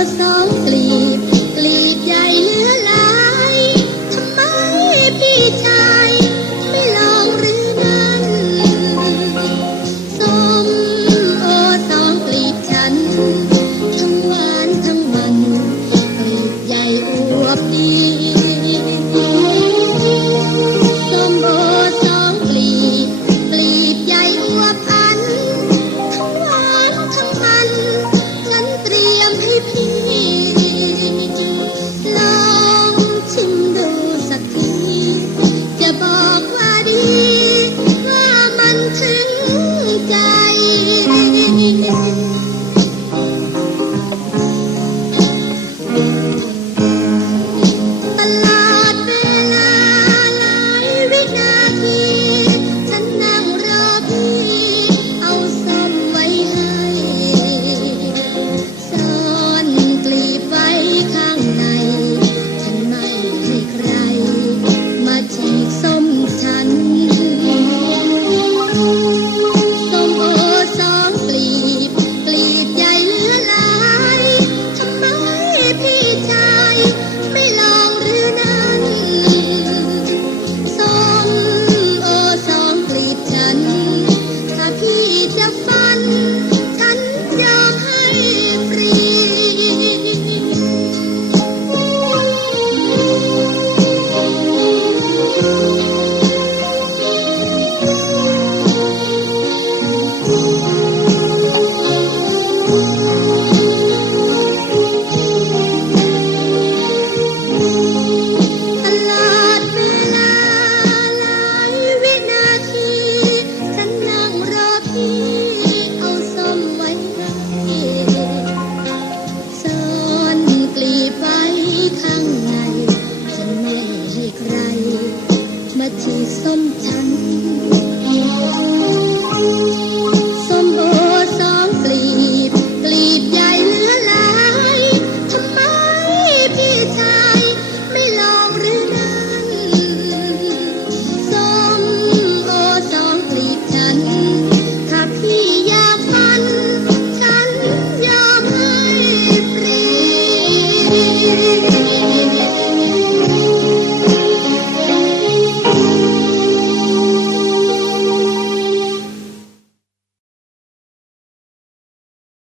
ah solidly some